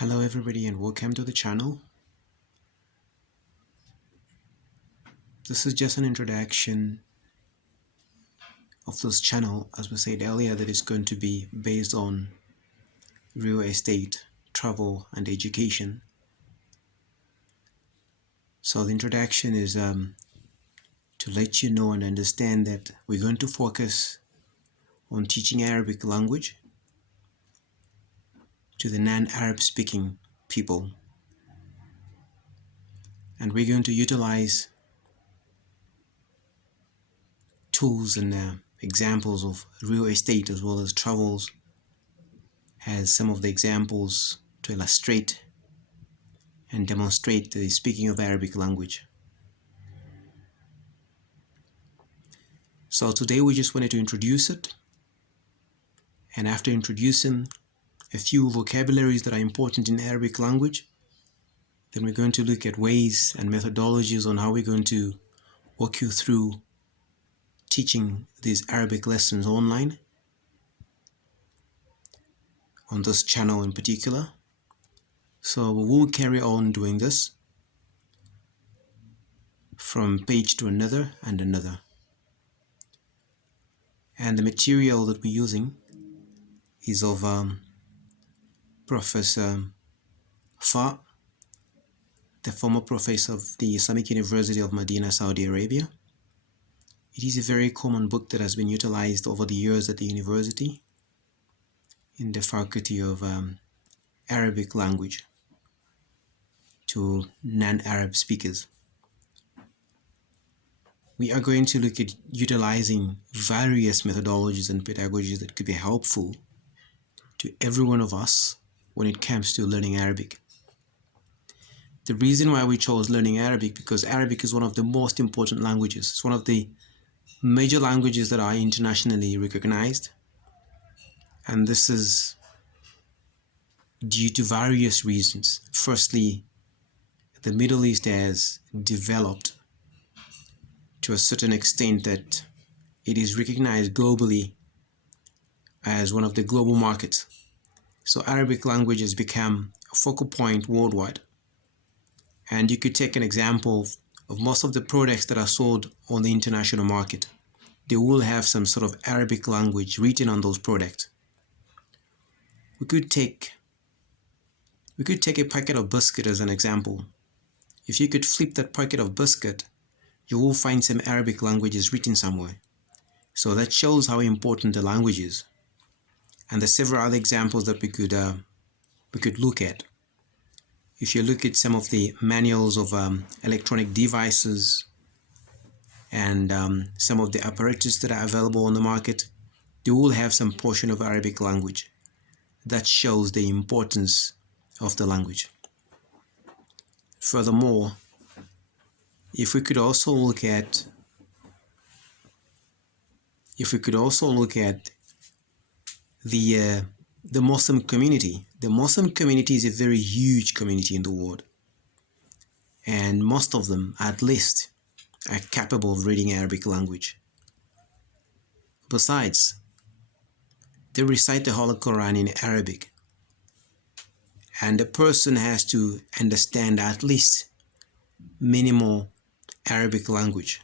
Hello everybody and welcome to the channel. This is just an introduction of this channel, as we said earlier, that is going to be based on real estate, travel and education. So the introduction is to let you know and understand that we're going to focus on teaching Arabic language to the non-Arab speaking people, and we're going to utilize tools and examples of real estate as well as travels as some of the examples to illustrate and demonstrate the speaking of Arabic language. So today we just wanted to introduce it, and after introducing a few vocabularies that are important in Arabic language, then we're going to look at ways and methodologies on how we're going to walk you through teaching these Arabic lessons online on this channel in particular. So we will carry on doing this from page to another and another. And the material that we're using is of Professor Fa, the former professor of the Islamic University of Medina, Saudi Arabia. It is a very common book that has been utilized over the years at the university in the faculty of Arabic language to non-Arab speakers. We are going to look at utilizing various methodologies and pedagogies that could be helpful to every one of us when it comes to learning Arabic. The reason why we chose learning Arabic, because Arabic is one of the most important languages. It's one of the major languages that are internationally recognized, and this is due to various reasons. Firstly, the Middle East has developed to a certain extent that it is recognized globally as one of the global markets. So Arabic language has become a focal point worldwide. And you could take an example of most of the products that are sold on the international market. They will have some sort of Arabic language written on those products. We could take a packet of biscuit as an example. If you could flip that packet of biscuit, you will find some Arabic languages written somewhere. So that shows how important the language is. And there's several other examples that we could look at. If you look at some of the manuals of electronic devices and some of the apparatus that are available on the market, they will have some portion of Arabic language. That shows the importance of the language. Furthermore, if we could also look at the Muslim community. The Muslim community is a very huge community in the world, and most of them, at least, are capable of reading Arabic language. Besides, they recite the Holy Quran in Arabic, and a person has to understand at least minimal Arabic language,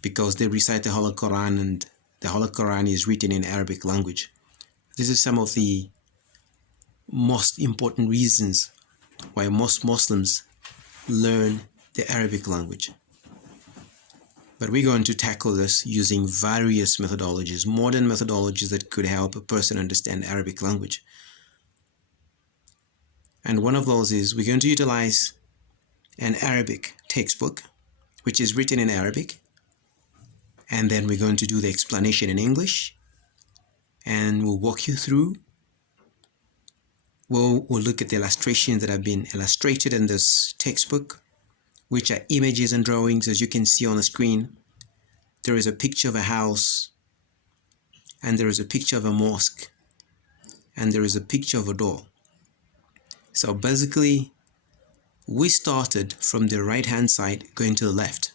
because they recite the Holy Quran and the Holy Quran is written in Arabic language. This is some of the most important reasons why most Muslims learn the Arabic language. But we're going to tackle this using various methodologies, modern methodologies that could help a person understand Arabic language. And one of those is we're going to utilize an Arabic textbook, which is written in Arabic, and then we're going to do the explanation in English, and we'll walk you through. We'll look at the illustrations that have been illustrated in this textbook, which are images and drawings. As you can see on the screen, there is a picture of a house, and there is a picture of a mosque, and there is a picture of a door. So basically, we started from the right hand side going to the left,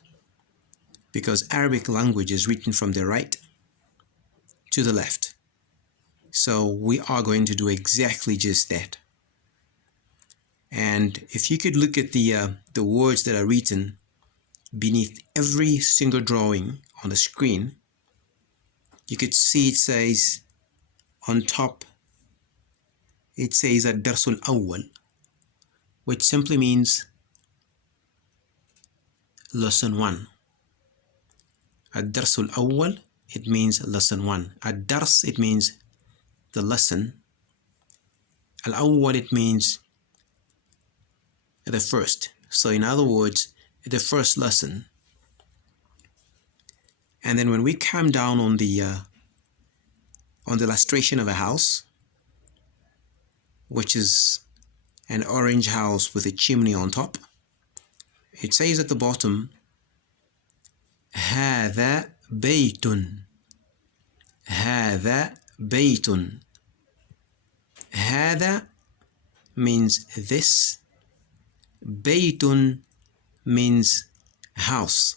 because Arabic language is written from the right to the left. So we are going to do exactly just that. And if you could look at the words that are written beneath every single drawing on the screen, you could see it says on top, it says Ad-Darsul Awwal, which simply means lesson 1. Ad-Darsul Awwal, it means lesson 1. Ad-Dars, it means the lesson. Al-Awwal, it means the first. So in other words, the first lesson. And then when we come down on the illustration of a house, which is an orange house with a chimney on top, it says at the bottom, هذا بيت. هذا بيت. هذا means this. بيت means house.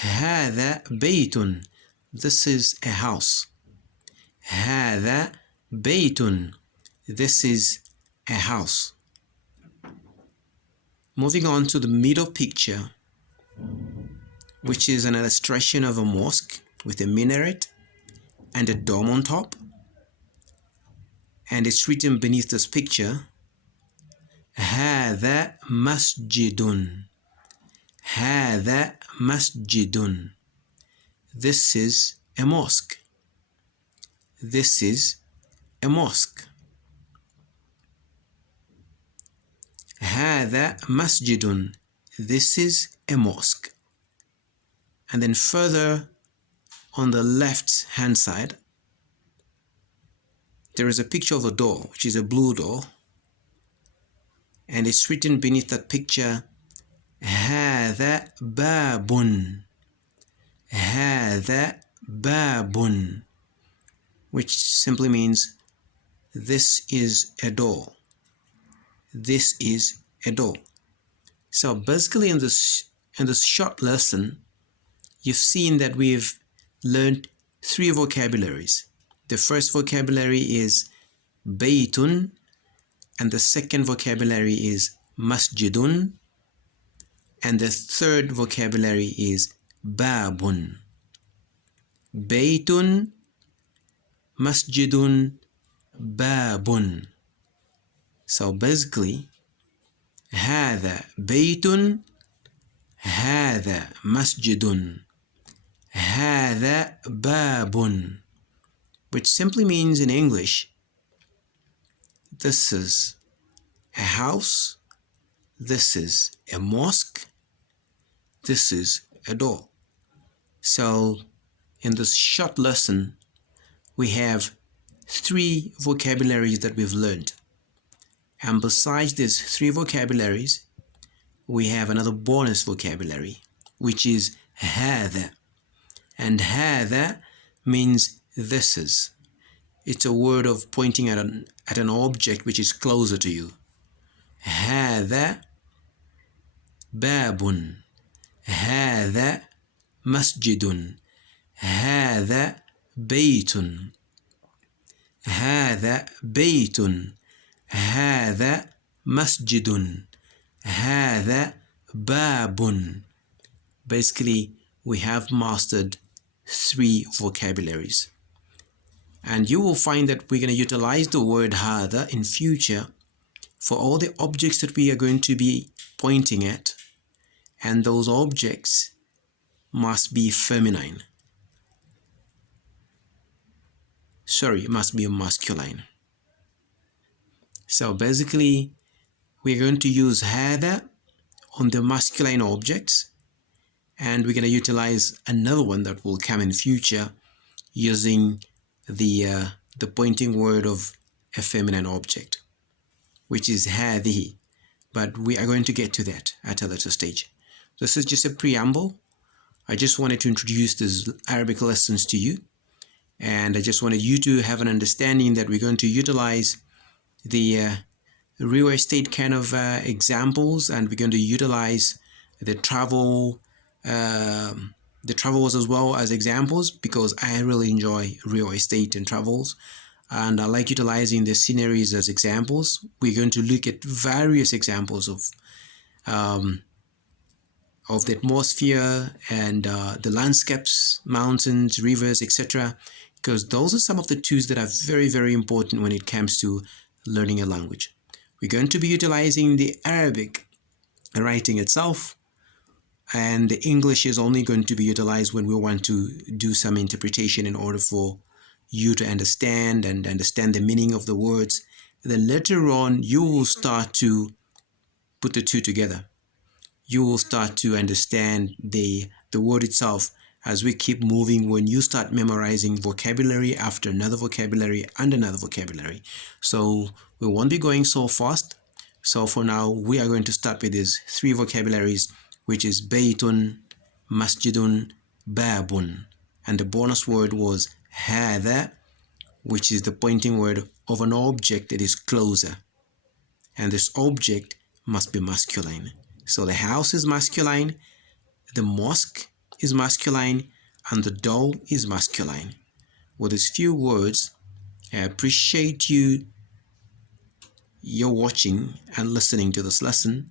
هذا بيت. This is a house. هذا بيت. This is a house. Moving on to the middle picture, which is an illustration of a mosque with a minaret and a dome on top. And it's written beneath this picture, هذا مسجد. هذا مسجد. This is a mosque. This is a mosque. هذا مسجد. This is a mosque. And then further on the left hand side, there is a picture of a door, which is a blue door. And it's written beneath that picture, هذا باب. هذا باب. Which simply means this is a door. This is a door. So basically in this short lesson, you've seen that we've learned 3 vocabularies. The first vocabulary is baytun, and the second vocabulary is masjidun, and the third vocabulary is babun. Baytun, masjidun, babun. So basically, هذا بيت, هذا مسجد, هذا باب, which simply means in English, this is a house, this is a mosque, this is a door. So in this short lesson, we have 3 vocabularies that we've learned. And besides these 3 vocabularies, we have another bonus vocabulary, which is هذا. And هذا means this is. It's a word of pointing at an object which is closer to you. هذا باب. هذا مسجد. هذا بيت. هذا بيت. هذا مسجد. هذا باب. Basically, we have mastered 3 vocabularies. And you will find that we're going to utilize the word هذا in future for all the objects that we are going to be pointing at. And those objects must be feminine. Sorry, must be masculine. So basically, we're going to use هذا on the masculine objects, and we're going to utilize another one that will come in future using the pointing word of a feminine object, which is هذه. But we are going to get to that at a later stage. This is just a preamble. I just wanted to introduce these Arabic lessons to you, and I just wanted you to have an understanding that we're going to utilize the real estate kind of examples, and we're going to utilize the travels as well as examples, because I really enjoy real estate and travels. And I like utilizing the sceneries as examples. We're going to look at various examples of the atmosphere and the landscapes, mountains, rivers, etc. Because those are some of the tools that are very, very important when it comes to learning a language. We're going to be utilizing the Arabic writing itself, and the English is only going to be utilized when we want to do some interpretation in order for you to understand and understand the meaning of the words. Then later on, you will start to put the two together. You will start to understand the word itself as we keep moving. When you start memorizing vocabulary after another vocabulary and another vocabulary, so we won't be going so fast. So for now, we are going to start with these 3 vocabularies, which is baytun, masjidun, babun, and the bonus word was hadha, which is the pointing word of an object that is closer, and this object must be masculine. So the house is masculine, the mosque is masculine, and the doll is masculine. With these few words, I appreciate you're watching and listening to this lesson,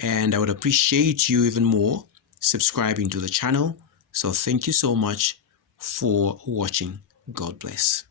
and I would appreciate you even more subscribing to the channel. So thank you so much for watching. God bless.